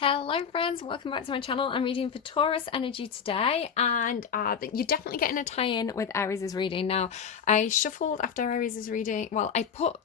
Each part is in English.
Hello friends, welcome back to my channel. I'm reading for Taurus energy today, and you're definitely getting a tie-in with Aries' reading. Now, I shuffled after Aries' reading. Well,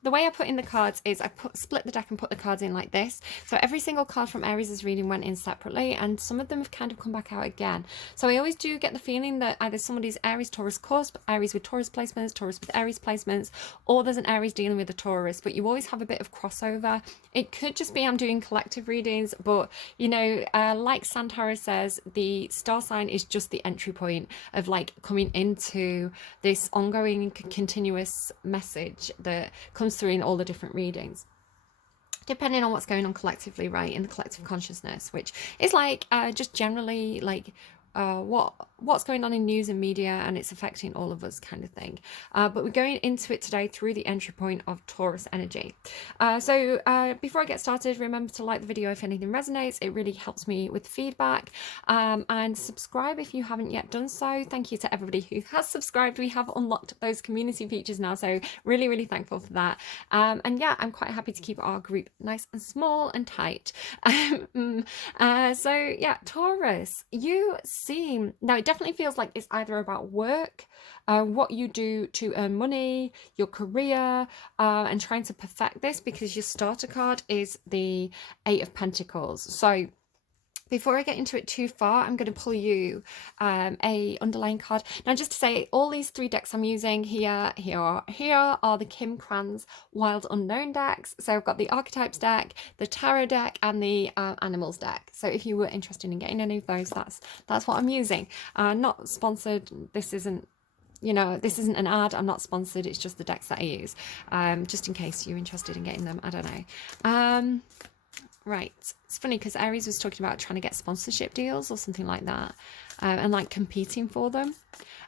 the way I put in the cards is split the deck and put the cards in like this. So every single card from Aries' reading went in separately, and some of them have kind of come back out again. So I always do get the feeling that either somebody's Aries, Taurus cusp, Aries with Taurus placements, Taurus with Aries placements, or there's an Aries dealing with a Taurus, but you always have a bit of crossover. It could just be I'm doing collective readings, but like Santara says, the star sign is just the entry point of like coming into this ongoing continuous message that comes through in all the different readings, depending on what's going on collectively, right, in the collective consciousness, which is like just generally like what's going on in news and media, and it's affecting all of us, kind of thing. But we're going into it today through the entry point of Taurus energy. So before I get started, remember to like the video if anything resonates. It really helps me with feedback, and subscribe if you haven't yet done so. Thank you to everybody who has subscribed. We have unlocked those community features now, so really thankful for that. And yeah, I'm quite happy to keep our group nice and small and tight. So yeah, Taurus, you seem, now it definitely feels like it's either about work, what you do to earn money, your career, and trying to perfect this, because your starter card is the Eight of Pentacles. So before I get into it too far, I'm going to pull you a underlying card. Now, just to say, all these three decks I'm using here are the Kim Kranz Wild Unknown decks. So I've got the Archetypes deck, the Tarot deck, and the Animals deck. So if you were interested in getting any of those, that's what I'm using. Not sponsored. This isn't an ad. I'm not sponsored. It's just the decks that I use, just in case you're interested in getting them. I don't know. Right, it's funny because Aries was talking about trying to get sponsorship deals or something like that, and like competing for them,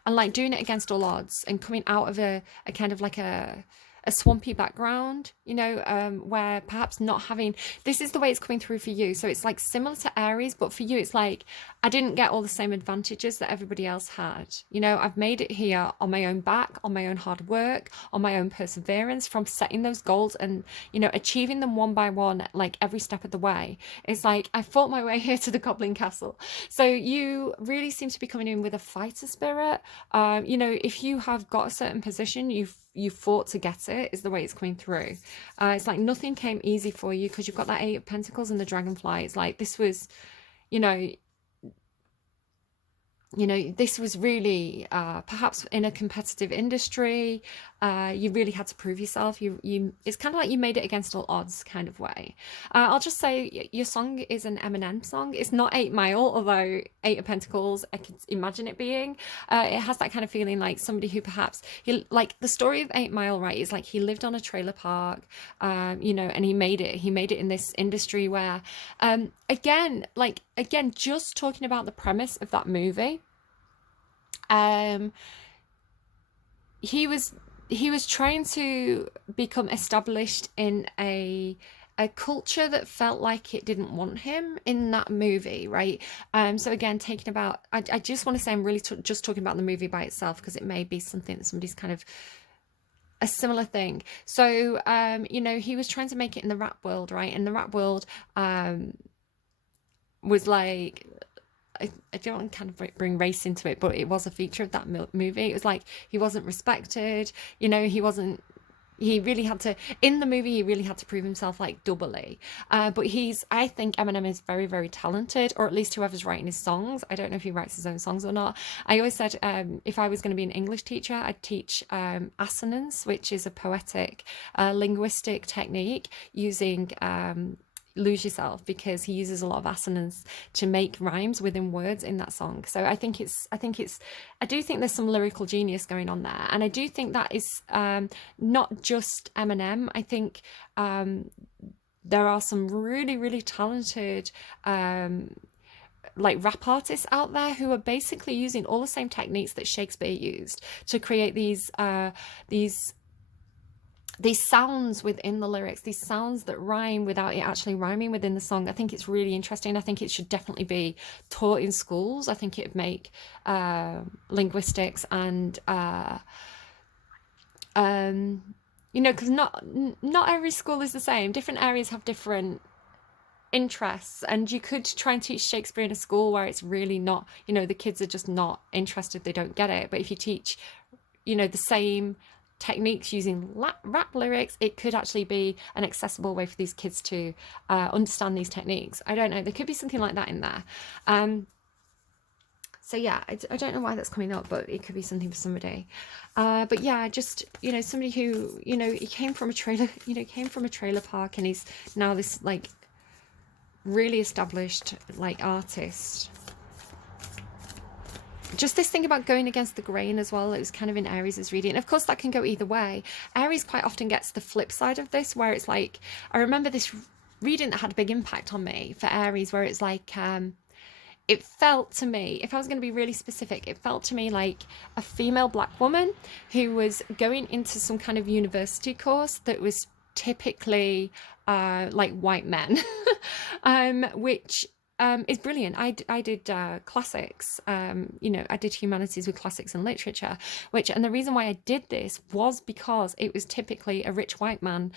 and like doing it against all odds, and coming out of a kind of like a swampy background, where perhaps not having, this is the way it's coming through for you. So it's like similar to Aries, but for you, it's like, I didn't get all the same advantages that everybody else had. I've made it here on my own back, on my own hard work, on my own perseverance, from setting those goals and, achieving them one by one, like every step of the way. It's like, I fought my way here to the Goblin Castle. So you really seem to be coming in with a fighter spirit. If you have got a certain position, you fought to get it, is the way it's coming through. It's like nothing came easy for you, because you've got that Eight of Pentacles and the Dragonfly. It's like this was, you know, this was really perhaps in a competitive industry. You really had to prove yourself. It's kind of like you made it against all odds, kind of way. I'll just say your song is an Eminem song. It's not 8 Mile, although Eight of Pentacles, I could imagine it being. It has that kind of feeling like somebody who perhaps, like the story of 8 Mile, right, is like he lived on a trailer park, and he made it. He made it in this industry where, again, just talking about the premise of that movie, he was trying to become established in a culture that felt like it didn't want him in that movie, right? So again, I just want to say I'm really just talking about the movie by itself, because it may be something that somebody's kind of a similar thing. So he was trying to make it in the rap world, right? And the rap world was like, I don't want to kind of bring race into it, but it was a feature of that movie. It was like he wasn't respected, he really had to, in the movie, he really had to prove himself like doubly. But I think Eminem is very talented, or at least whoever's writing his songs. I don't know if he writes his own songs or not. I always said, if I was going to be an English teacher, I'd teach assonance, which is a poetic linguistic technique using Lose Yourself, because he uses a lot of assonance to make rhymes within words in that song. So I do think there's some lyrical genius going on there, and I do think that is not just Eminem. I think there are some really talented like rap artists out there who are basically using all the same techniques that Shakespeare used to create these sounds within the lyrics, these sounds that rhyme without it actually rhyming within the song. I think it's really interesting. I think it should definitely be taught in schools. I think it would make linguistics and because not every school is the same. Different areas have different interests. And you could try and teach Shakespeare in a school where it's really not, the kids are just not interested, they don't get it. But if you teach, the same techniques using rap lyrics, it could actually be an accessible way for these kids to understand these techniques. I don't know, there could be something like that in there. So yeah, I don't know why that's coming up, but it could be something for somebody. But yeah, just, somebody who, he came from a trailer park, and he's now this like really established like artist. Just this thing about going against the grain as well. It was kind of in Aries' reading. And of course, that can go either way. Aries quite often gets the flip side of this, where it's like, I remember this reading that had a big impact on me for Aries, where it's like, it felt to me, if I was going to be really specific, it felt to me like a female black woman who was going into some kind of university course that was typically like white men, which is brilliant. I did classics, I did humanities with classics and literature, and the reason why I did this was because it was typically a rich white man,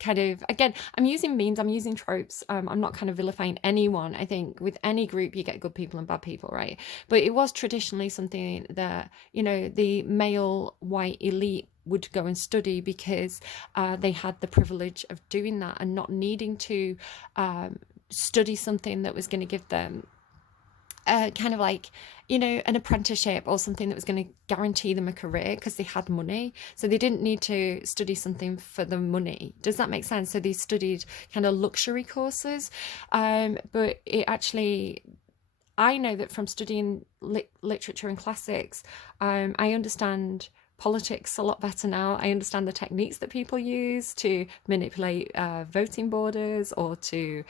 kind of, again, I'm using memes, I'm using tropes, I'm not kind of vilifying anyone. I think with any group you get good people and bad people, right? But it was traditionally something that, the male white elite would go and study because they had the privilege of doing that and not needing to study something that was going to give them kind of like, an apprenticeship or something that was going to guarantee them a career, because they had money. So they didn't need to study something for the money. Does that make sense? So they studied kind of luxury courses. But it actually, I know that from studying literature and classics, I understand politics a lot better now. I understand the techniques that people use to manipulate voting borders, or to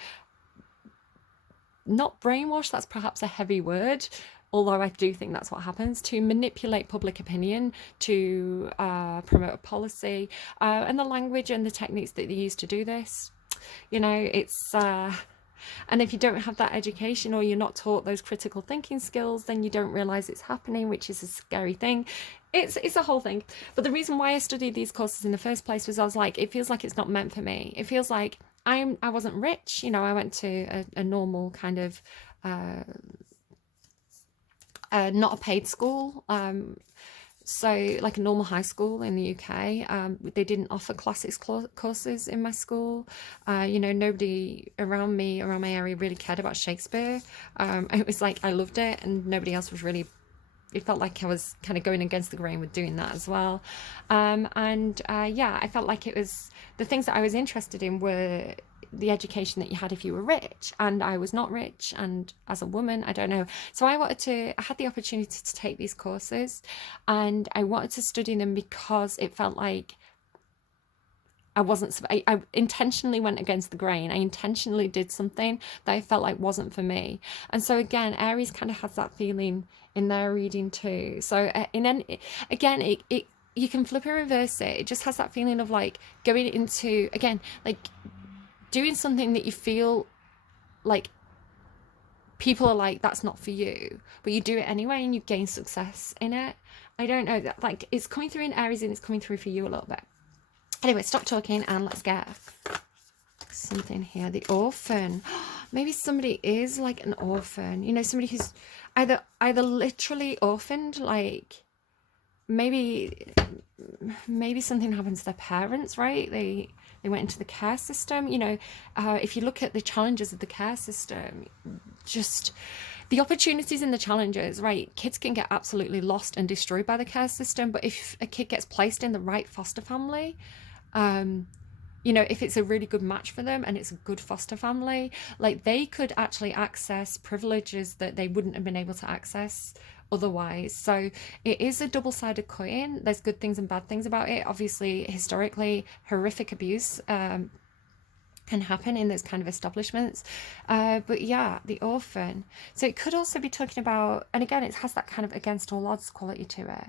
not brainwash, that's perhaps a heavy word, although I do think that's what happens, to manipulate public opinion, to promote a policy, and the language and the techniques that they use to do this. It's and if you don't have that education, or you're not taught those critical thinking skills, then you don't realize it's happening, which is a scary thing. It's a whole thing. But the reason why I studied these courses in the first place was I was like, it feels like it's not meant for me. It feels like I wasn't rich. I went to a normal kind of not a paid school, so like a normal high school in the UK. They didn't offer classics courses in my school. Nobody around my area really cared about Shakespeare. It was like I loved it, and nobody else was really. It felt like I was kind of going against the grain with doing that as well. I felt like it was, the things that I was interested in were the education that you had if you were rich, and I was not rich, and as a woman, I don't know. So I had the opportunity to take these courses, and I wanted to study them because it felt like I intentionally went against the grain. I intentionally did something that I felt like wasn't for me. And so again, Aries kind of has that feeling in their reading too. So again, you can flip and reverse it. It just has that feeling of like going into, again, like doing something that you feel like people are like, that's not for you, but you do it anyway and you gain success in it. I don't know, that like it's coming through in Aries, and it's coming through for you a little bit. Anyway, stop talking and let's get something here. The orphan. Maybe somebody is like an orphan. Somebody who's either literally orphaned, like maybe something happened to their parents, right? They went into the care system. If you look at the challenges of the care system, just the opportunities and the challenges, right? Kids can get absolutely lost and destroyed by the care system, but if a kid gets placed in the right foster family, if it's a really good match for them and it's a good foster family, like they could actually access privileges that they wouldn't have been able to access otherwise. So it is a double-sided coin. There's good things and bad things about it. Obviously, historically, horrific abuse can happen in those kind of establishments. But yeah, the orphan. So it could also be talking about, and again, it has that kind of against all odds quality to it.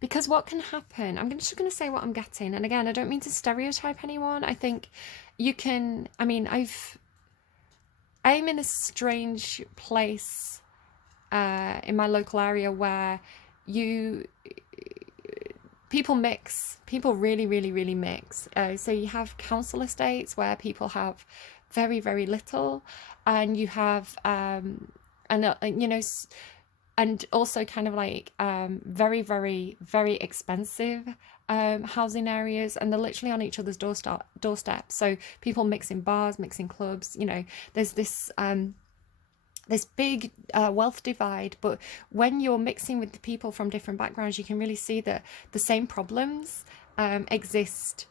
Because what can happen, I'm just going to say what I'm getting. And again, I don't mean to stereotype anyone. I think you can, I'm in a strange place in my local area where people mix. People really, really, really mix. So you have council estates where people have very, very little, and you have and you know, and also kind of like very, very, very expensive housing areas, and they're literally on each other's doorstep. So people mix in bars, mix in clubs. You know, there's this big wealth divide, but when you're mixing with the people from different backgrounds, you can really see that the same problems exist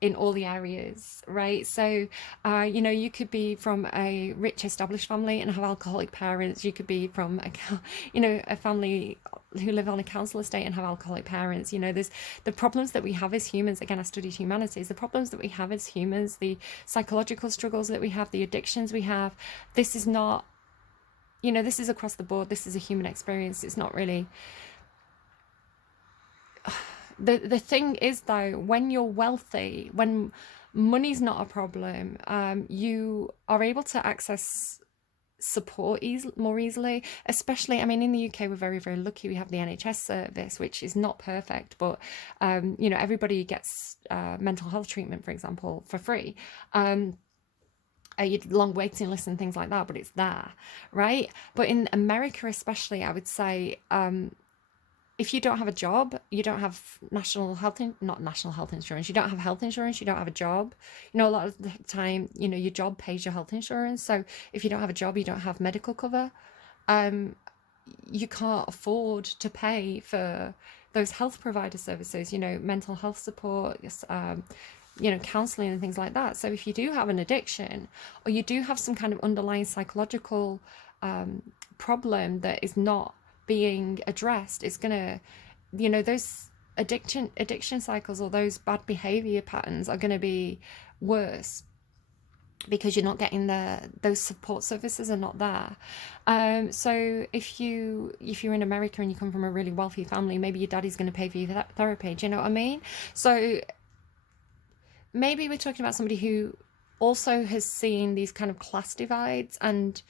in all the areas, right? So you know, you could be from a rich established family and have alcoholic parents. You could be from a you know, a family who live on a council estate and have alcoholic parents. You know, there's the problems that we have as humans. Again, I studied humanities. The problems that we have as humans, the psychological struggles that we have, the addictions we have, this is not, you know, this is across the board. This is a human experience. It's not really. The thing is, though, when you're wealthy, when money's not a problem, you are able to access support more easily. Especially, I mean, in the UK, we're very, very lucky. We have the NHS service, which is not perfect, but you know, everybody gets mental health treatment, for example, for free. Long waiting lists and things like that, but it's there, right? But in America, especially, I would say, if you don't have a job, you don't have not national health insurance, you don't have health insurance, you don't have a job. You know, a lot of the time, you know, your job pays your health insurance. So if you don't have a job, you don't have medical cover. You can't afford to pay for those health provider services, you know, mental health support, you know, counseling and things like that. So if you do have an addiction, or you do have some kind of underlying psychological problem that is not being addressed, it's gonna, you know, those addiction cycles or those bad behavior patterns are going to be worse because you're not getting those support services are not there. So if you're in America and you come from a really wealthy family, maybe your daddy's going to pay for your therapy. Do you know what I mean? So maybe we're talking about somebody who also has seen these kind of class divides, and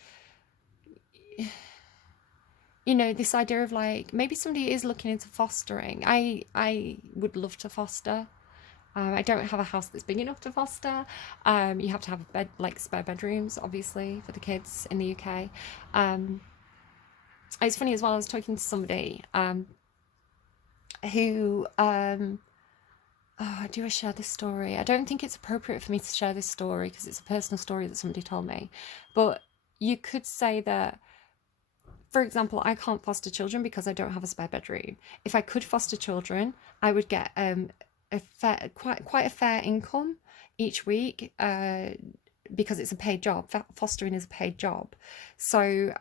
you know, this idea of like, maybe somebody is looking into fostering. I would love to foster. I don't have a house that's big enough to foster. You have to have a bed, like spare bedrooms, obviously, for the kids in the UK. It's funny as well, I was talking to somebody who do I share this story? I don't think it's appropriate for me to share this story because it's a personal story that somebody told me. But you could say that, for example, I can't foster children because I don't have a spare bedroom. If I could foster children, I would get quite a fair income each week because it's a paid job. Fostering is a paid job. So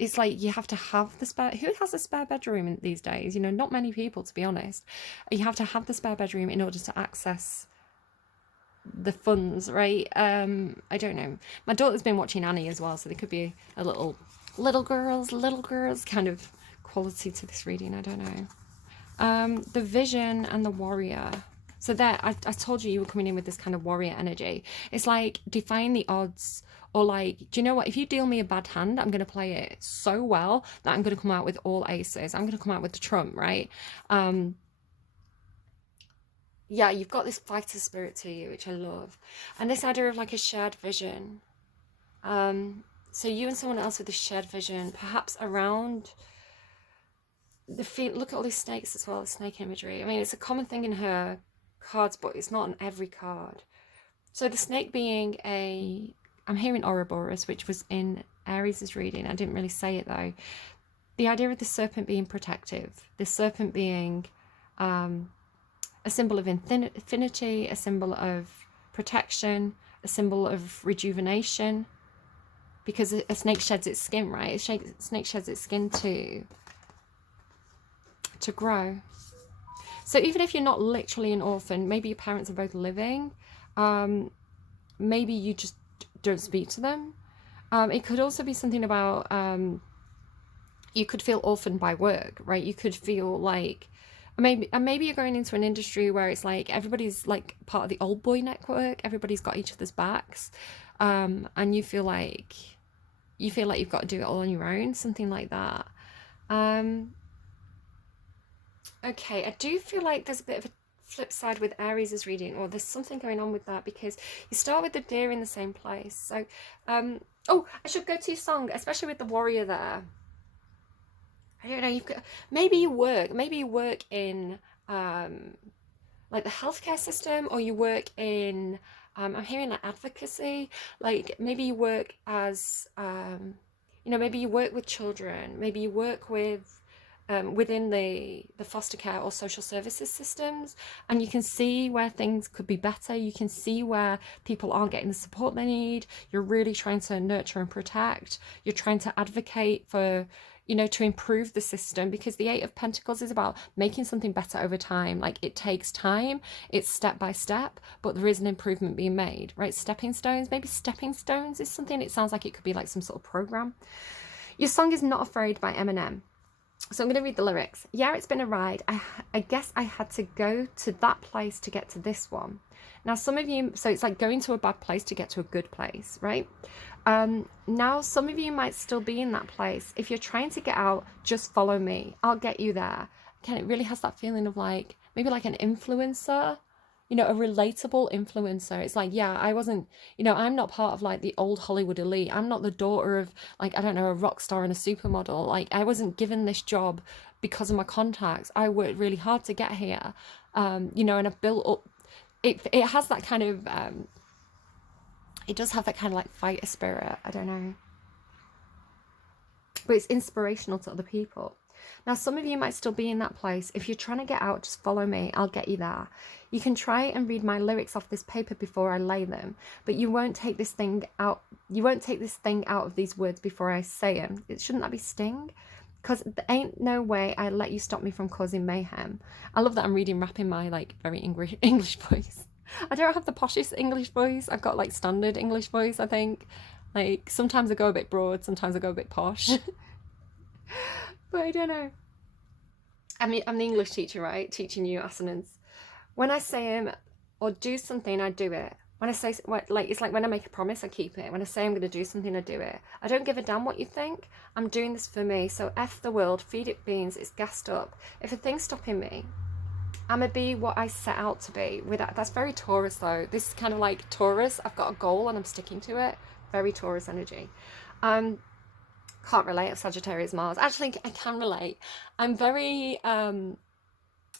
it's like you have to have the spare. Who has a spare bedroom these days? You know, not many people, to be honest. You have to have the spare bedroom in order to access the funds, right? I don't know. My daughter's been watching Annie as well, so there could be a little girls kind of quality to this reading. I don't know. The Vision and the Warrior. So there, I told you were coming in with this kind of warrior energy. It's like defying the odds, or like, do you know what? If you deal me a bad hand, I'm going to play it so well that I'm going to come out with all aces. I'm going to come out with the trump, right? Yeah, you've got this fighter spirit to you, which I love. And this idea of like a shared vision. So you and someone else with a shared vision, perhaps around the feet. Look at all these snakes as well, the snake imagery. I mean, it's a common thing in her cards, but it's not on every card. So the snake being I'm hearing Ouroboros, which was in Aries' reading. I didn't really say it though. The idea of the serpent being protective, the serpent being a symbol of infinity, a symbol of protection, a symbol of rejuvenation, because a snake sheds its skin, right? A snake sheds its skin to grow. So even if you're not literally an orphan, maybe your parents are both living, maybe you just don't speak to them. It could also be something about you could feel orphaned by work, right? You could feel like maybe you're going into an industry where it's like everybody's like part of the old boy network, everybody's got each other's backs, and you feel like you've got to do it all on your own, something like that. Okay, I do feel like there's a bit of a flip side with Aries' reading, or there's something going on with that because you start with the deer in the same place. So, oh, I should go to your song, especially with the warrior there. I don't know. You've got maybe you work in um, like the healthcare system, or you work in I'm hearing like advocacy, like maybe you work as maybe you work with children, maybe you work with within the foster care or social services systems, and you can see where things could be better. You can see where people aren't getting the support they need. You're really trying to nurture and protect. You're trying to advocate for, to improve the system, because the Eight of Pentacles is about making something better over time. Like, it takes time, it's step by step, but there is an improvement being made, right? Stepping stones, maybe stepping stones is something. It sounds like it could be like some sort of program. Your song is Not Afraid by Eminem. So I'm going to read the lyrics. Yeah, it's been a ride. I guess I had to go to that place to get to this one. Now, some of you, so it's like going to a bad place to get to a good place, right? Now, some of you might still be in that place. If you're trying to get out, just follow me. I'll get you there. Again, it really has that feeling of like, maybe like an influencer, a relatable influencer. It's like, yeah, I wasn't, I'm not part of like the old Hollywood elite. I'm not the daughter of like, I don't know, a rock star and a supermodel. Like, I wasn't given this job because of my contacts. I worked really hard to get here, and I've built up. It has that kind of, it does have that kind of like fighter spirit. I don't know. But it's inspirational to other people. Now, some of you might still be in that place. If you're trying to get out, just follow me. I'll get you there. You can try and read my lyrics off this paper before I lay them, but you won't take this thing out. You won't take this thing out of these words before I say them. Shouldn't that be sting? Because there ain't no way I let you stop me from causing mayhem. I love that I'm reading rap in my like very English voice. I don't have the poshest English voice. I've got like standard English voice, I think. Like, sometimes I go a bit broad, sometimes I go a bit posh. But I don't know. I mean, I'm the English teacher, right? Teaching you assonance. When I say or do something, I do it. When I say, like, it's like when I make a promise, I keep it. When I say I'm going to do something, I do it. I don't give a damn what you think. I'm doing this for me. So F the world, feed it beans, it's gassed up. If a thing's stopping me, I'm going to be what I set out to be. That's very Taurus, though. This is kind of like Taurus. I've got a goal and I'm sticking to it. Very Taurus energy. Can't relate of Sagittarius Mars. Actually, I can relate. I'm very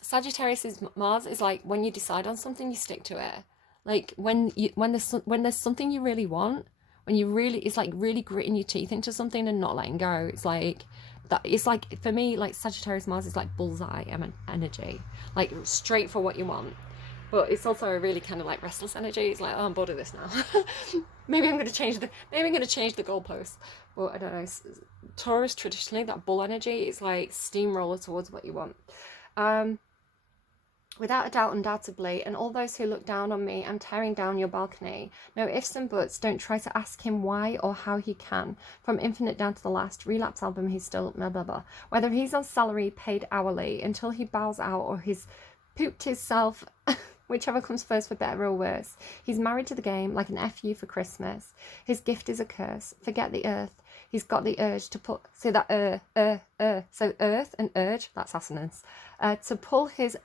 Sagittarius Mars is like when you decide on something, you stick to it. Like when there's something you really want, it's like really gritting your teeth into something and not letting go. It's like that. It's like, for me, like Sagittarius Mars is like bullseye energy, like straight for what you want. But it's also a really kind of like restless energy. It's like, oh, I'm bored of this now. Maybe I'm going to change the goalposts. But I don't know. Taurus, traditionally, that bull energy is like steamroller towards what you want. Without a doubt, undoubtedly, and all those who look down on me, I'm tearing down your balcony. No ifs and buts, don't try to ask him why or how he can. From Infinite down to the last Relapse album, he's still blah blah blah. Whether he's on salary, paid hourly, until he bows out or he's pooped himself, whichever comes first, for better or worse. He's married to the game, like an FU for Christmas. His gift is a curse. Forget the earth. He's got the urge to put, so that so earth and urge, that's assonance, to pull his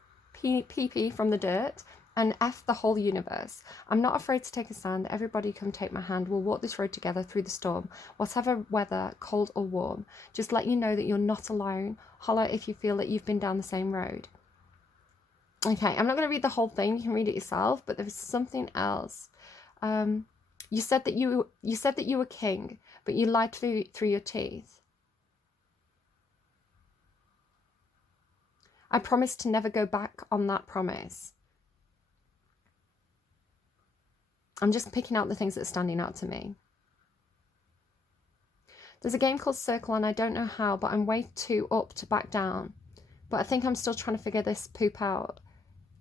pee from the dirt and F the whole universe. I'm not afraid to take a stand. Everybody come take my hand. We'll walk this road together through the storm. Whatever weather, cold or warm. Just let you know that you're not alone. Holler if you feel that you've been down the same road. Okay, I'm not going to read the whole thing. You can read it yourself. But there was something else. You said that you were king, but you lied through your teeth. I promised to never go back on that promise. I'm just picking out the things that are standing out to me. There's a game called Circle and I don't know how, but I'm way too up to back down. But I think I'm still trying to figure this poop out.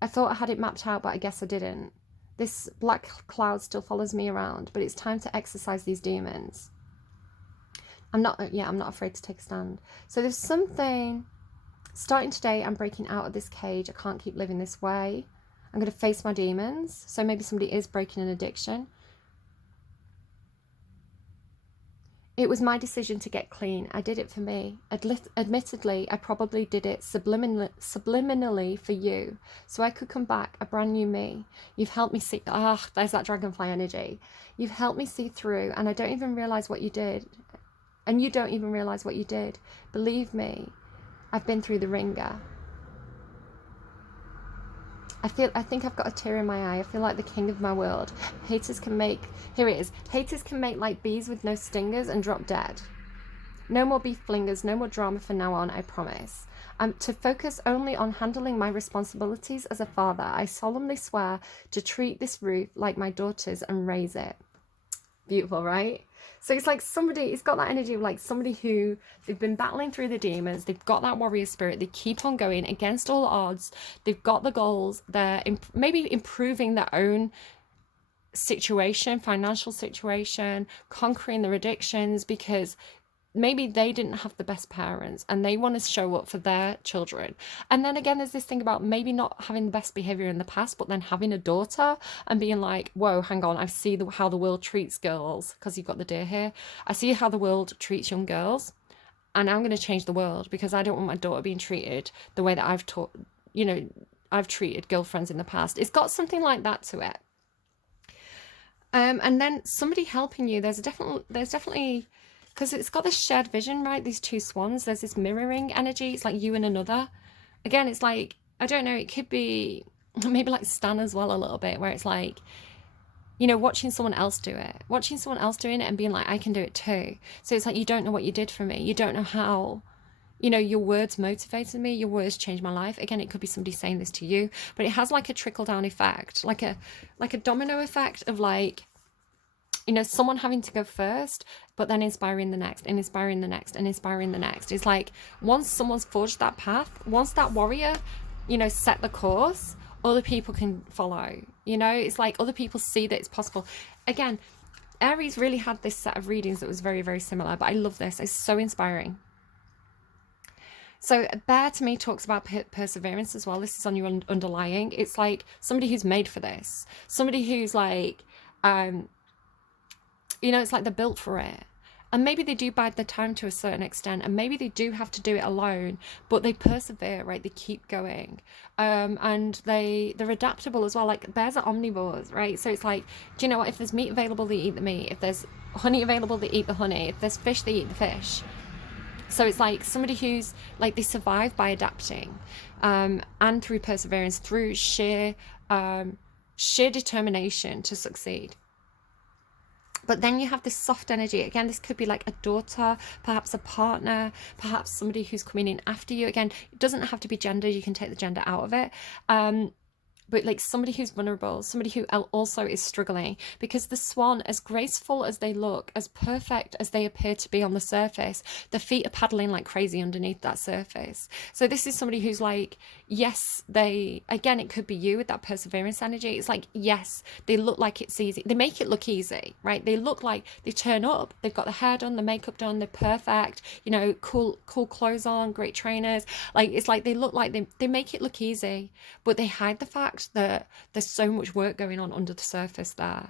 I thought I had it mapped out, but I guess I didn't. This black cloud still follows me around, but it's time to exercise these demons. I'm not afraid to take a stand. So there's something... Starting today, I'm breaking out of this cage. I can't keep living this way. I'm going to face my demons. So maybe somebody is breaking an addiction. It was my decision to get clean. I did it for me. Admittedly, I probably did it subliminally for you, so I could come back a brand new me. You've helped me see, there's that dragonfly energy. You've helped me see through, and I don't even realize what you did. And you don't even realize what you did. Believe me, I've been through the ringer. I think I've got a tear in my eye. I feel like the king of my world. Haters can make, here it is. Haters can make like bees with no stingers and drop dead. No more beef flingers, no more drama from now on, I promise. I'm to focus only on handling my responsibilities as a father. I solemnly swear to treat this roof like my daughter's and raise it. Beautiful, right? So it's like somebody, it's got that energy of like somebody who, they've been battling through the demons, they've got that warrior spirit, they keep on going against all odds, they've got the goals, they're maybe improving their own situation, financial situation, conquering their addictions, because maybe they didn't have the best parents and they want to show up for their children. And then again, there's this thing about maybe not having the best behavior in the past, but then having a daughter and being like, whoa, hang on, I see how the world treats girls, because you've got the deer here. I see how the world treats young girls, and I'm going to change the world because I don't want my daughter being treated the way that I've treated girlfriends in the past. It's got something like that to it. And then somebody helping you, there's definitely, because it's got this shared vision, right? These two swans, there's this mirroring energy. It's like you and another. Again, it's like, I don't know, it could be maybe like Stan as well a little bit, where it's like, watching someone else do it, watching someone else doing it and being like, I can do it too. So it's like, you don't know what you did for me. You don't know how, your words motivated me. Your words changed my life. Again, it could be somebody saying this to you, but it has like a trickle down effect, like a domino effect of like, someone having to go first, but then inspiring the next and inspiring the next and inspiring the next. It's like once someone's forged that path, once that warrior, set the course, other people can follow. It's like other people see that it's possible. Again, Aries really had this set of readings that was very, very similar, but I love this. It's so inspiring. So Bear to me talks about perseverance as well. This is on your underlying. It's like somebody who's made for this. Somebody who's like, it's like they're built for it. And maybe they do bide their time to a certain extent, and maybe they do have to do it alone, but they persevere, right? They keep going. And they're adaptable as well. Like bears are omnivores, right? So it's like, do you know what? If there's meat available, they eat the meat. If there's honey available, they eat the honey. If there's fish, they eat the fish. So it's like somebody who's like, they survive by adapting, and through perseverance, through sheer determination to succeed. But then you have this soft energy. Again, this could be like a daughter, perhaps a partner, perhaps somebody who's coming in after you. Again, it doesn't have to be gender. You can take the gender out of it. But like somebody who's vulnerable, somebody who also is struggling, because the swan, as graceful as they look, as perfect as they appear to be on the surface, the feet are paddling like crazy underneath that surface. So this is somebody who's like, yes, again, it could be you with that perseverance energy. It's like, yes, they look like it's easy. They make it look easy, right? They look like they turn up, they've got the hair done, the makeup done, they're perfect, cool clothes on, great trainers. Like, it's like they look like they make it look easy, but they hide the fact that there's so much work going on under the surface there.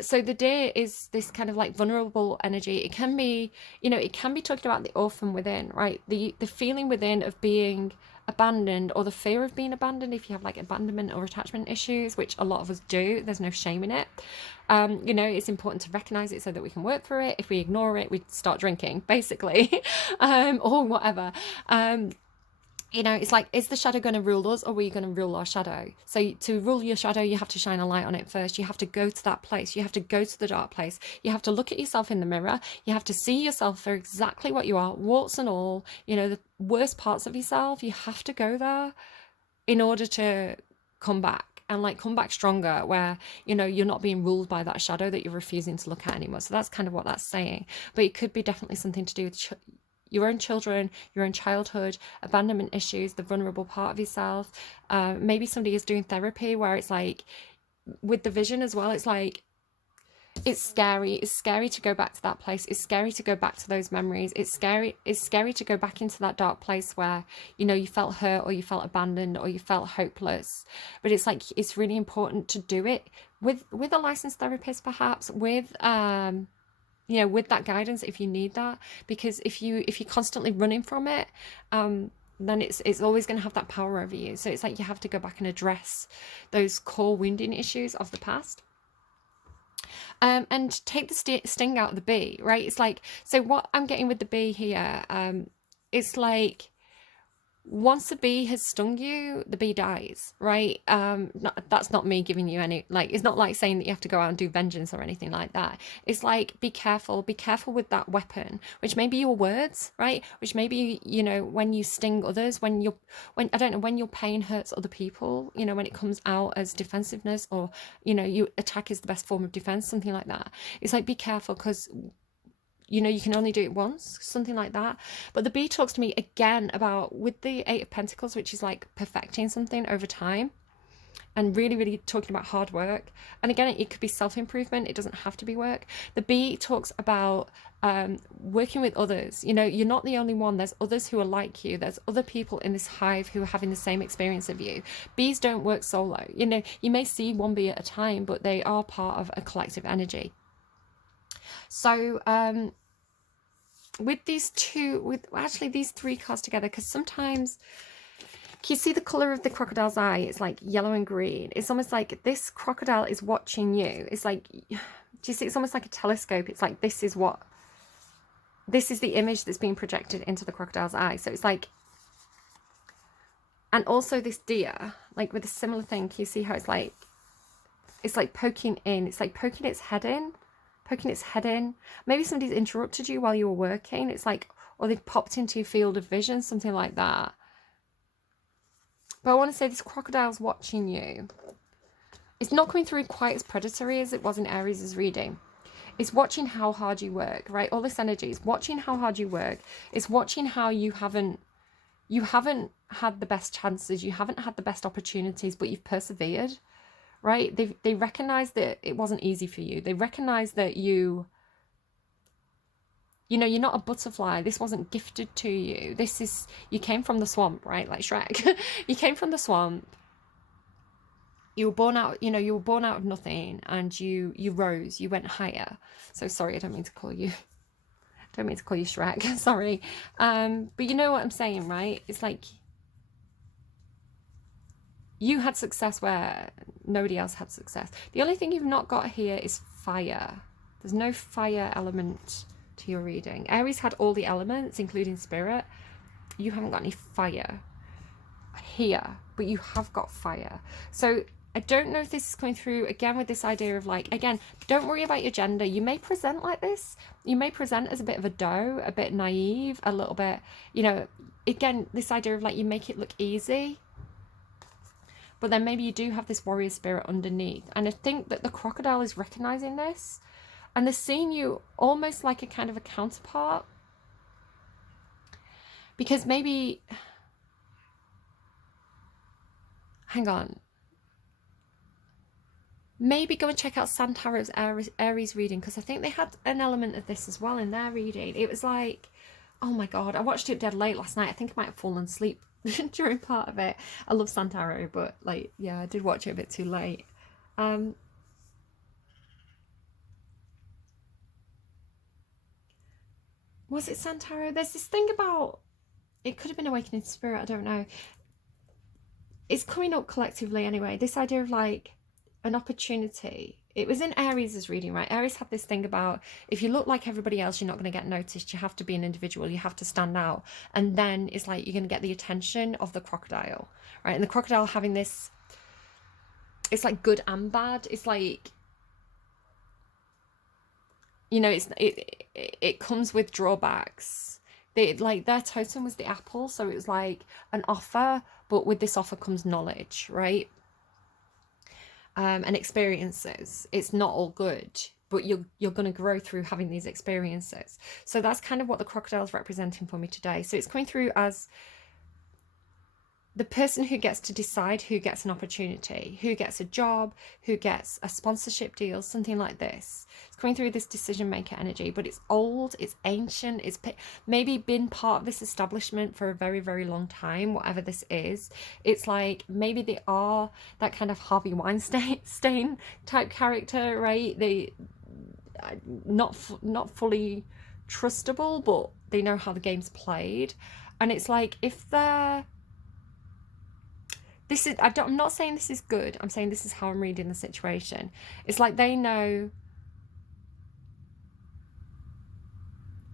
So the deer is this kind of like vulnerable energy. It can be, it can be talking about the orphan within, right? The feeling within of being abandoned, or the fear of being abandoned if you have like abandonment or attachment issues, which a lot of us do. There's no shame in it. It's important to recognize it so that we can work through it. If we ignore it, we start drinking, basically, or whatever. It's like, is the shadow going to rule us, or are we going to rule our shadow? So to rule your shadow, you have to shine a light on it first. You have to go to that place. You have to go to the dark place. You have to look at yourself in the mirror. You have to see yourself for exactly what you are, warts and all, the worst parts of yourself. You have to go there in order to come back, and like come back stronger, where, you're not being ruled by that shadow that you're refusing to look at anymore. So that's kind of what that's saying. But it could be definitely something to do with your own children, your own childhood, abandonment issues, the vulnerable part of yourself. Maybe somebody is doing therapy, where it's like, with the vision as well, it's like, it's scary. It's scary to go back to that place. It's scary to go back to those memories. It's scary to go back into that dark place where, you felt hurt, or you felt abandoned, or you felt hopeless. But it's like, it's really important to do it with a licensed therapist, perhaps with, you know, with that guidance if you need that, because if you're constantly running from it, then it's always going to have that power over you. So it's like you have to go back and address those core wounding issues of the past. And take the sting out of the bee, right? It's like, so what I'm getting with the bee here, it's like, once a bee has stung you, the bee dies, right? That's not me giving you any, like, it's not like saying that you have to go out and do vengeance or anything like that. It's like, be careful with that weapon, which may be your words, right? Which may be, you know, when you sting others, when I don't know, when your pain hurts other people, you know, when it comes out as defensiveness, or, you know, you attack is the best form of defense, something like that. It's like, be careful, because, you know, you can only do it once, something like that. But the bee talks to me again about, with the Eight of Pentacles, which is like perfecting something over time, and really, really talking about hard work. And again, it could be self-improvement. It doesn't have to be work. The bee talks about working with others. You know, you're not the only one. There's others who are like you. There's other people in this hive who are having the same experience of you. Bees don't work solo. You know, you may see one bee at a time, but they are part of a collective energy. So with these these three cards together, because sometimes, can you see the color of the crocodile's eye? It's like yellow and green. It's almost like this crocodile is watching you. It's like, do you see? It's almost like a telescope. It's like, this is the image that's being projected into the crocodile's eye. So it's like, and also this deer, like with a similar thing, can you see how it's like poking in? It's like poking its head in. Maybe somebody's interrupted you while you were working. It's like, or they've popped into your field of vision, something like that. But I want to say this crocodile's watching you. It's not coming through quite as predatory as it was in Aries' reading. It's watching how hard you work, right? All this energy is watching how hard you work. It's watching how you haven't had the best chances. You haven't had the best opportunities, but you've persevered. Right? They recognize that it wasn't easy for you. They recognize that you know, you're not a butterfly. This wasn't gifted to you. You came from the swamp, right? Like Shrek. You came from the swamp. You were born out, you know, you were born out of nothing, and you rose, you went higher. So sorry, I don't mean to call you Shrek. Sorry. But you know what I'm saying, right? It's like, you had success where nobody else had success. The only thing you've not got here is fire. There's no fire element to your reading. Aries had all the elements, including spirit. You haven't got any fire here, but you have got fire. So I don't know if this is coming through, again, with this idea of like, again, don't worry about your gender. You may present like this. You may present as a bit of a doe, a bit naive, a little bit, you know, again, this idea of like, you make it look easy. But then maybe you do have this warrior spirit underneath. And I think that the crocodile is recognizing this. And they're seeing you almost like a kind of a counterpart. Because maybe... Hang on. Maybe go and check out Santaro's Aries reading. Because I think they had an element of this as well in their reading. It was like... Oh my God. I watched it dead late last night. I think I might have fallen asleep during part of it. I love Santaro, but like, yeah, I did watch it a bit too late. Was it Santaro? There's this thing about, it could have been Awakening Spirit, I don't know. It's coming up collectively anyway, this idea of like an opportunity. It was in Aries' reading, right? Aries had this thing about, if you look like everybody else, you're not going to get noticed. You have to be an individual. You have to stand out. And then it's like, you're going to get the attention of the crocodile, right? And the crocodile having this, it's like good and bad. It's like, you know, it comes with drawbacks. Like their totem was the apple. So it was like an offer, but with this offer comes knowledge, right? And experiences. It's not all good, but you're going to grow through having these experiences. So that's kind of what the crocodile is representing for me today. So it's coming through as the person who gets to decide who gets an opportunity, who gets a job, who gets a sponsorship deal, something like this. It's coming through this decision maker energy, but it's old, it's ancient, it's maybe been part of this establishment for a very, very long time, whatever this is. It's like, maybe they are that kind of Harvey Weinstein type character, right? not fully trustable, but they know how the game's played. And it's like, if they're this is I'm not saying this is good, I'm saying this is how I'm reading the situation. It's like they know,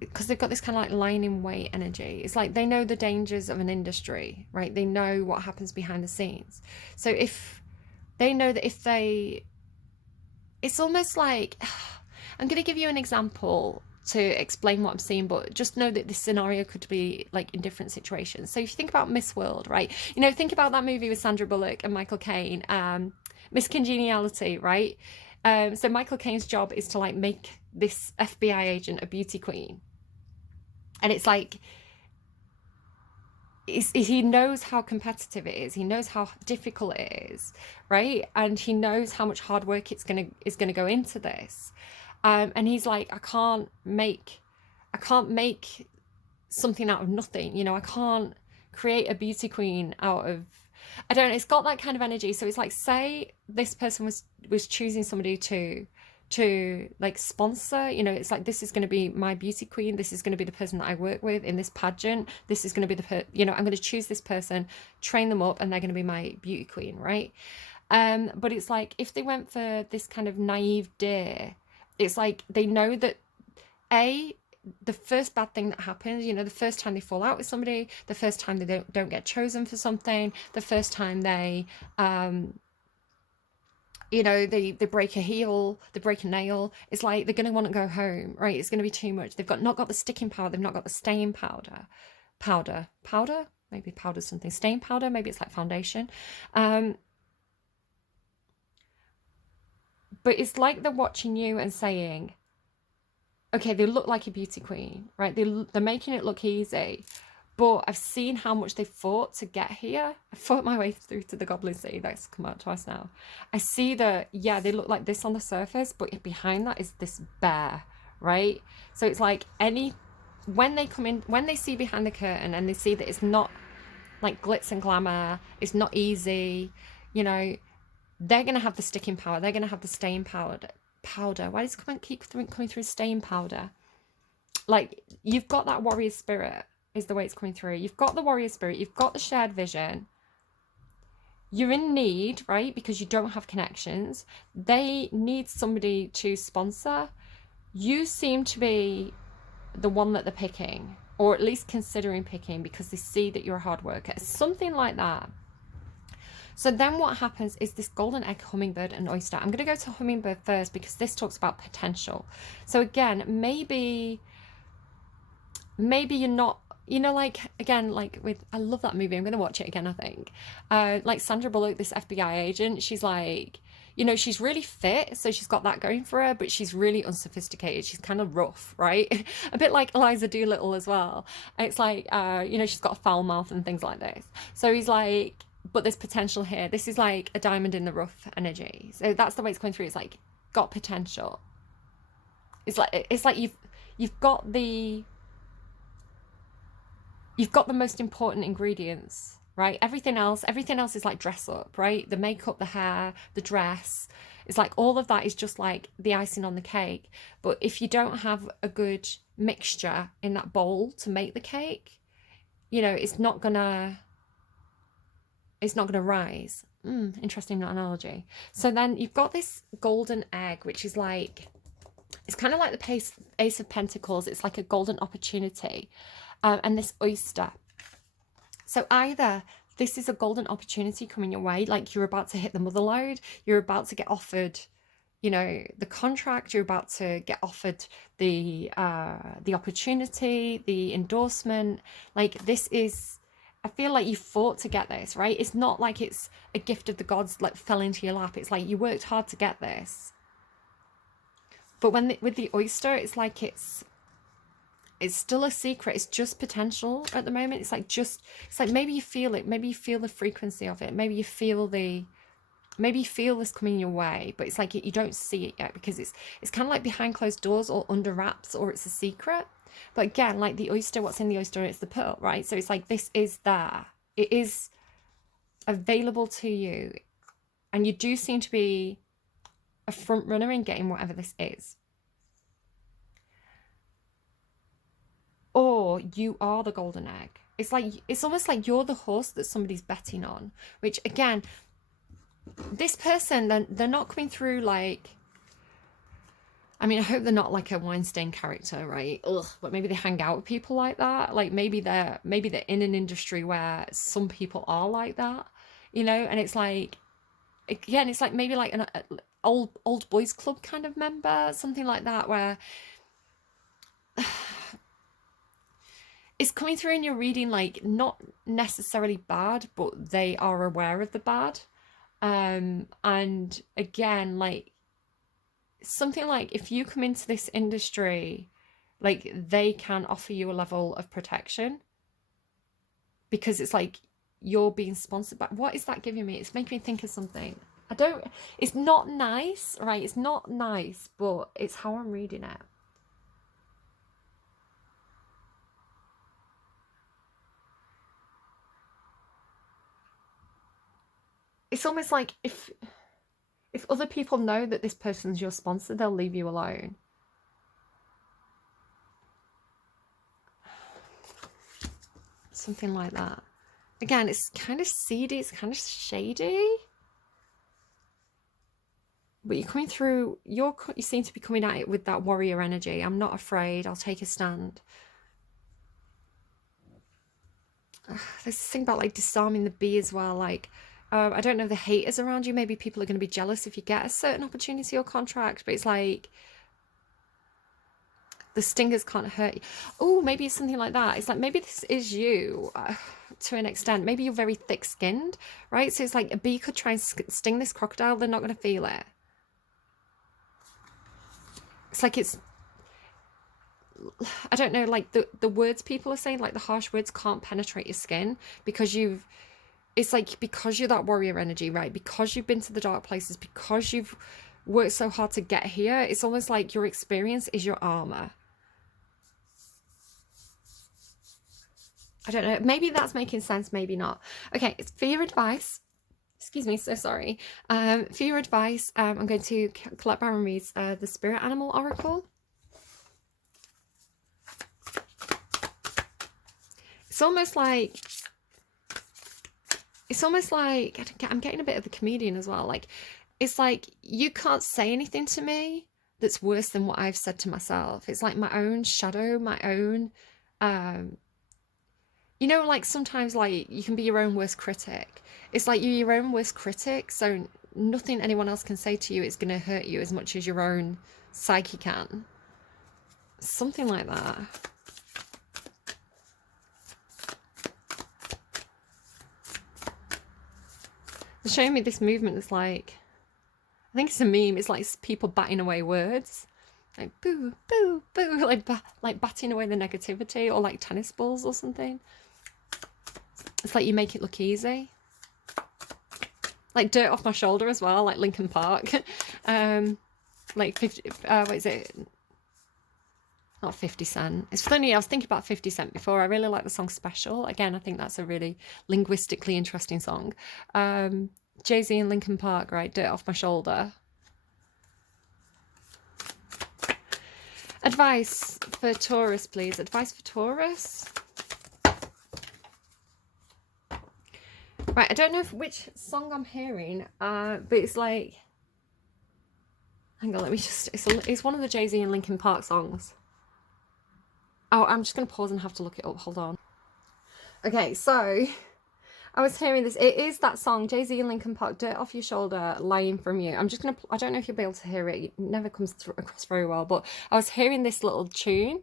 because they've got this kind of like lying in wait energy. It's like they know the dangers of an industry, right? They know what happens behind the scenes. So if they know that if they, it's almost like, I'm going to give you an example to explain what I'm seeing, but just know that this scenario could be like in different situations. So if you think about Miss World, right? You know, think about that movie with Sandra Bullock and Michael Caine, Miss Congeniality, right? So Michael Caine's job is to like make this FBI agent a beauty queen. And it's like, he knows how competitive it is. He knows how difficult it is, right? And he knows how much hard work is gonna go into this. And he's like, I can't make something out of nothing. You know, I can't create a beauty queen out of, I don't know. It's got that kind of energy. So it's like, say this person was choosing somebody to like sponsor, you know, it's like, this is going to be my beauty queen, this is going to be the person that I work with in this pageant, this is going to be you know, I'm going to choose this person, train them up, and they're going to be my beauty queen, right? But it's like, if they went for this kind of naive dare, it's like they know that the first bad thing that happens, you know, the first time they fall out with somebody, the first time they don't get chosen for something, the first time they you know, they break a heel, they break a nail, it's like they're going to want to go home, right? It's going to be too much. They've not got the sticking power, they've not got the staying powder, maybe powder's something, staying powder, maybe it's like foundation. But it's like they're watching you and saying, okay, they look like a beauty queen, right? They're making it look easy, but I've seen how much they fought to get here. I fought my way through to the Goblin City. That's come out twice now. I see that, yeah, they look like this on the surface, but behind that is this bear, right? So it's like when they come in, when they see behind the curtain and they see that it's not like glitz and glamour, it's not easy, you know, they're going to have the sticking power. They're going to have the staying powder. Why does it keep coming through staying powder? Like, you've got that warrior spirit, is the way it's coming through. You've got the warrior spirit, you've got the shared vision. You're in need, right? Because you don't have connections. They need somebody to sponsor. You seem to be the one that they're picking, or at least considering picking, because they see that you're a hard worker. Something like that. So then what happens is this golden egg, hummingbird, and oyster. I'm going to go to hummingbird first because this talks about potential. So again, maybe you're not, you know, like, again, like with, I love that movie, I'm going to watch it again, I think. Like Sandra Bullock, this FBI agent, she's like, you know, she's really fit, so she's got that going for her, but she's really unsophisticated. She's kind of rough, right? A bit like Eliza Doolittle as well. It's like, you know, she's got a foul mouth and things like this. So he's like, but there's potential here. This is like a diamond in the rough energy. So that's the way it's going through. It's like, got potential. It's like you've got the most important ingredients, right? Everything else is like dress up, right? The makeup, the hair, the dress. It's like all of that is just like the icing on the cake. But if you don't have a good mixture in that bowl to make the cake, you know, it's not gonna rise. Interesting analogy. So then you've got this golden egg, which is like, it's kind of like the Ace of Pentacles. It's like a golden opportunity. And this oyster. So either this is a golden opportunity coming your way, like you're about to hit the mother lode, you're about to get offered, you know, the contract, you're about to get offered the opportunity, the endorsement. Like, this is, I feel like you fought to get this, right? It's not like it's a gift of the gods like fell into your lap. It's like you worked hard to get this. But with the oyster, it's like it's still a secret. It's just potential at the moment. It's like maybe you feel it. Maybe you feel the frequency of it. Maybe you feel this coming your way, but it's like you don't see it yet because it's kind of like behind closed doors or under wraps, or it's a secret. But again, like the oyster, what's in the oyster? It's the pearl, right? So it's like, this is there. It is available to you. And you do seem to be a front runner in getting whatever this is. or you are the golden egg. It's like, it's almost like you're the horse that somebody's betting on, which again, this person, they're not coming through like, I mean, I hope they're not like a Weinstein character, right? Ugh, but maybe they hang out with people like that. Like maybe they're in an industry where some people are like that, you know. And it's like, again, it's like maybe like an old boys club kind of member, something like that, where it's coming through and you're reading like not necessarily bad, but they are aware of the bad. And again, like something like if you come into this industry, like they can offer you a level of protection because it's like you're being sponsored by, what is that giving me? It's making me think of something. I don't, it's not nice, right? It's not nice, but it's how I'm reading it. It's almost like if other people know that this person's your sponsor, they'll leave you alone. Something like that. Again, it's kind of seedy, it's kind of shady. But you're coming through, you seem to be coming at it with that warrior energy. I'm not afraid, I'll take a stand. There's this thing about like disarming the bee as well. Like, I don't know the haters around you. Maybe people are going to be jealous if you get a certain opportunity or contract, but it's like the stingers can't hurt you. Oh, maybe it's something like that. It's like maybe this is you to an extent. Maybe you're very thick-skinned, right? So it's like a bee could try and sting this crocodile. They're not going to feel it. It's like it's, I don't know, like the words people are saying, like the harsh words can't penetrate your skin because it's like because you're that warrior energy, right? Because you've been to the dark places, because you've worked so hard to get here, it's almost like your experience is your armor. I don't know, maybe that's making sense, maybe not. Okay, it's for your advice. Excuse me, so sorry. For your advice, I'm going to collect Baron Reed's The Spirit Animal Oracle. It's almost like I'm getting a bit of the comedian as well. Like, it's like you can't say anything to me that's worse than what I've said to myself. It's like my own shadow, my own, you know, like sometimes like you can be your own worst critic. It's like you're your own worst critic, so nothing anyone else can say to you is going to hurt you as much as your own psyche can. Something like that. They're showing me this movement that's like, I think it's a meme. It's like people batting away words, like boo, boo, boo, like batting away the negativity, or like tennis balls or something. It's like you make it look easy. Like dirt off my shoulder as well, like Linkin Park. Like 50, what is it? Not 50 Cent. It's funny, I was thinking about 50 Cent before. I really like the song Special. Again, I think that's a really linguistically interesting song. Jay-Z and Linkin Park, right? Dirt off my shoulder. Advice for Taurus, please. Advice for Taurus. Right, I don't know which song I'm hearing, but it's like, hang on, let me just, it's one of the Jay-Z and Linkin Park songs. Oh, I'm just going to pause and have to look it up. Hold on. Okay, so I was hearing this. It is that song, Jay-Z and Linkin Park, Dirt Off Your Shoulder, Lying From You. I'm just going to, I don't know if you'll be able to hear it. It never comes across very well, but I was hearing this little tune.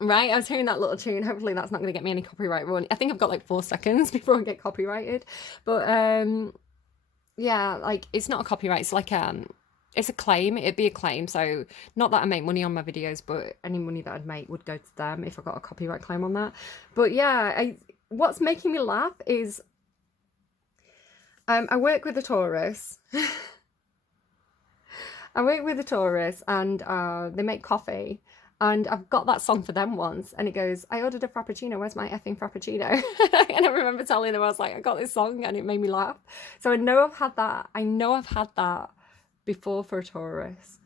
Right, I was hearing that little tune. Hopefully that's not going to get me any copyright warning. I think I've got like 4 seconds before I get copyrighted. But yeah, like it's not a copyright. It's like it's a claim. It'd be a claim. So not that I make money on my videos, but any money that I'd make would go to them if I got a copyright claim on that. But yeah, what's making me laugh is I work with a Taurus. I work with a Taurus, and they make coffee. And I've got that song for them once, and it goes, I ordered a Frappuccino, where's my effing Frappuccino? And I remember telling them, I was like, I got this song, and it made me laugh. So I know I've had that. I know I've had that before for a Taurus.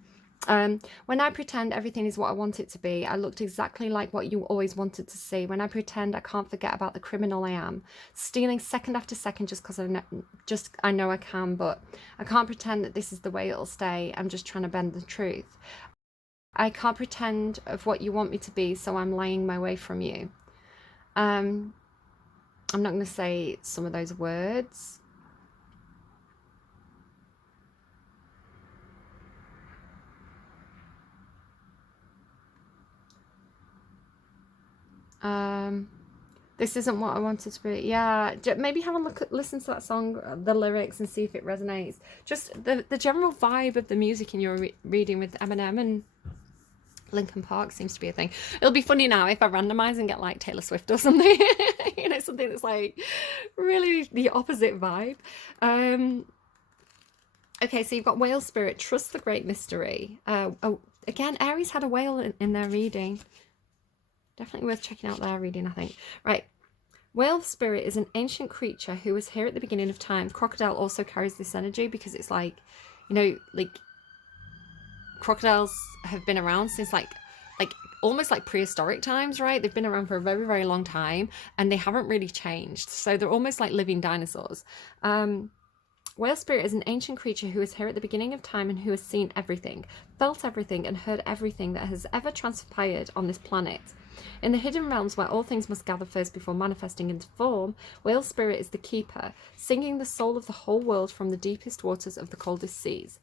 When I pretend everything is what I want it to be, I looked exactly like what you always wanted to see. When I pretend I can't forget about the criminal I am, stealing second after second just because I know I can, but I can't pretend that this is the way it'll stay. I'm just trying to bend the truth. I can't pretend of what you want me to be, so I'm lying my way from you. I'm not going to say some of those words. This isn't what I wanted to be. Yeah, maybe have a listen to that song, the lyrics, and see if it resonates. Just the general vibe of the music in your reading with Eminem and Linkin Park seems to be a thing. It'll be funny now if I randomize and get like Taylor Swift or something. You know, something that's like really the opposite vibe. Okay, so you've got whale spirit. Trust the great mystery. Oh, again, Aries had a whale in their reading. Definitely worth checking out their reading, I think. Right. Whale spirit is an ancient creature who was here at the beginning of time. Crocodile also carries this energy because it's like, you know, like crocodiles have been around since like almost like prehistoric times, right? They've been around for a very, very long time and they haven't really changed. So they're almost like living dinosaurs. Whale spirit is an ancient creature who is here at the beginning of time and who has seen everything, felt everything, and heard everything that has ever transpired on this planet. In the hidden realms where all things must gather first before manifesting into form, whale spirit is the keeper, singing the soul of the whole world from the deepest waters of the coldest seas.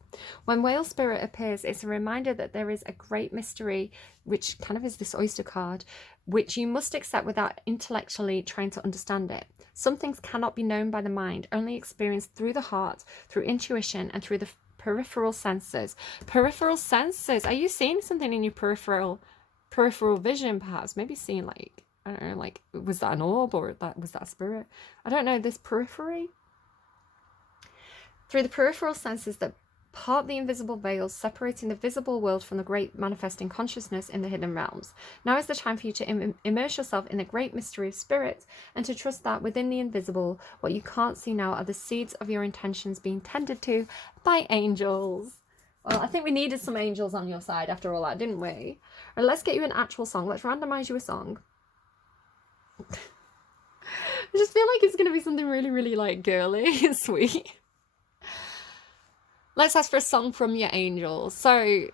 When whale spirit appears, it's a reminder that there is a great mystery, which kind of is this oyster card, which you must accept without intellectually trying to understand it. Some things cannot be known by the mind, only experienced through the heart, through intuition, and through the peripheral senses. Peripheral senses. Are you seeing something in your peripheral vision, perhaps? Maybe seeing like, I don't know, like, was that an orb or was that a spirit? I don't know. This periphery. Through the peripheral senses that part the invisible veils separating the visible world from the great manifesting consciousness in the hidden realms. Now is the time for you to immerse yourself in the great mystery of spirit and to trust that within the invisible, what you can't see now are the seeds of your intentions being tended to by angels. Well, I think we needed some angels on your side after all that, didn't we? Right, let's get you an actual song. Let's randomize you a song. I just feel like it's going to be something really, really like girly and sweet. Let's ask for a song from your angels. So,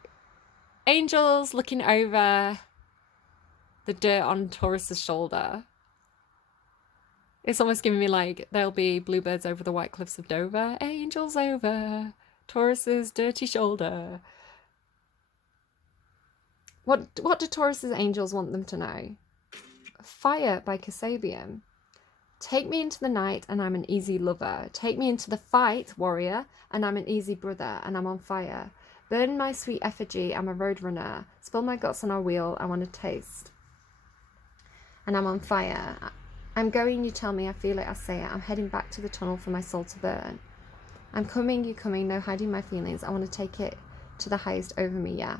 angels looking over the dirt on Taurus's shoulder. It's almost giving me like, there'll be bluebirds over the white cliffs of Dover. Angels over Taurus's dirty shoulder. What do Taurus's angels want them to know? Fire by Kasabian. Take me into the night and I'm an easy lover. Take me into the fight, warrior, and I'm an easy brother and I'm on fire. Burn my sweet effigy, I'm a roadrunner. Spill my guts on our wheel, I want to taste. And I'm on fire. I'm going, you tell me, I feel it, I say it. I'm heading back to the tunnel for my soul to burn. I'm coming, you coming, no hiding my feelings. I want to take it to the highest over me, yeah.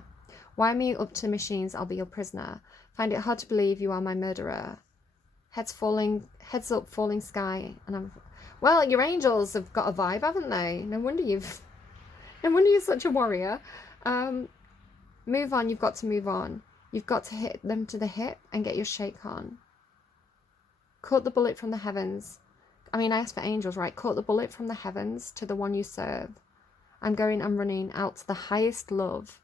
Wire me up to the machines, I'll be your prisoner. Find it hard to believe you are my murderer. Heads up, falling sky, and I'm. Well, your angels have got a vibe, haven't they? No wonder you're such a warrior. Move on. You've got to move on. You've got to hit them to the hip and get your shake on. Caught the bullet from the heavens. I mean, I asked for angels, right? Caught the bullet from the heavens to the one you serve. I'm running out to the highest love.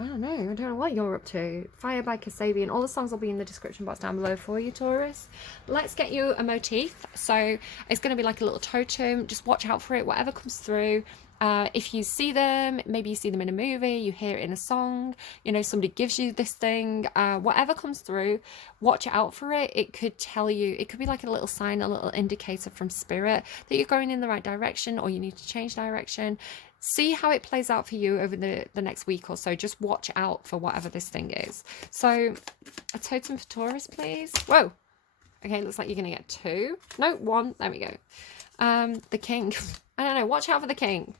I don't know what you're up to. Fire by Kasabian. All the songs will be in the description box down below for you, Taurus. Let's get you a motif. So it's going to be like a little totem. Just watch out for it, whatever comes through. If you see them, maybe you see them in a movie, you hear it in a song, you know, somebody gives you this thing, whatever comes through, watch out for it. It could tell you, it could be like a little sign, a little indicator from spirit that you're going in the right direction or you need to change direction. See how it plays out for you over the next week or so. Just watch out for whatever this thing is. So a totem for Taurus, please. Whoa. Okay, looks like you're going to get 2. No, 1. There we go. The king. I don't know. Watch out for the king.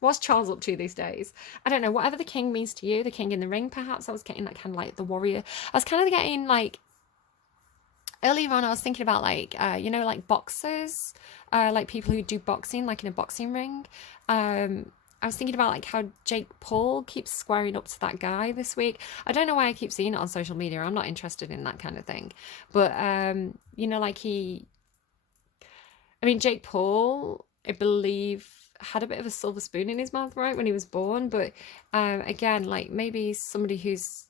What's Charles up to these days? I don't know. Whatever the king means to you. The king in the ring, perhaps. I was getting that kind of like the warrior. I was kind of getting like... Earlier on, I was thinking about like, you know, like boxers. Like people who do boxing, like in a boxing ring. I was thinking about like how Jake Paul keeps squaring up to that guy this week. I don't know why I keep seeing it on social media. I'm not interested in that kind of thing. But you know, like Jake Paul, I believe, had a bit of a silver spoon in his mouth, right, when he was born. But again, like maybe somebody who's,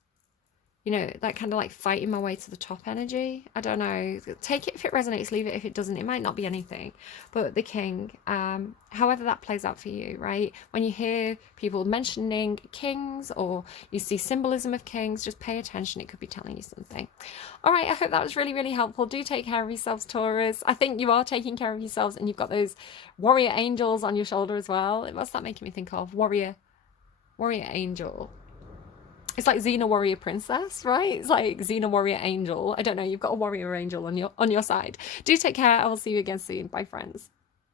that kind of like fighting my way to the top energy. I don't know. Take it if it resonates, leave it if it doesn't. It might not be anything. But the king, however that plays out for you, right? When you hear people mentioning kings or you see symbolism of kings, just pay attention. It could be telling you something. All right, I hope that was really, really helpful. Do take care of yourselves, Taurus. I think you are taking care of yourselves, and you've got those warrior angels on your shoulder as well. What's that making me think of? Warrior angel. It's like Xena warrior princess, right? It's like Xena warrior angel. I don't know. You've got a warrior angel on your side. Do take care. I will see you again soon. Bye, friends.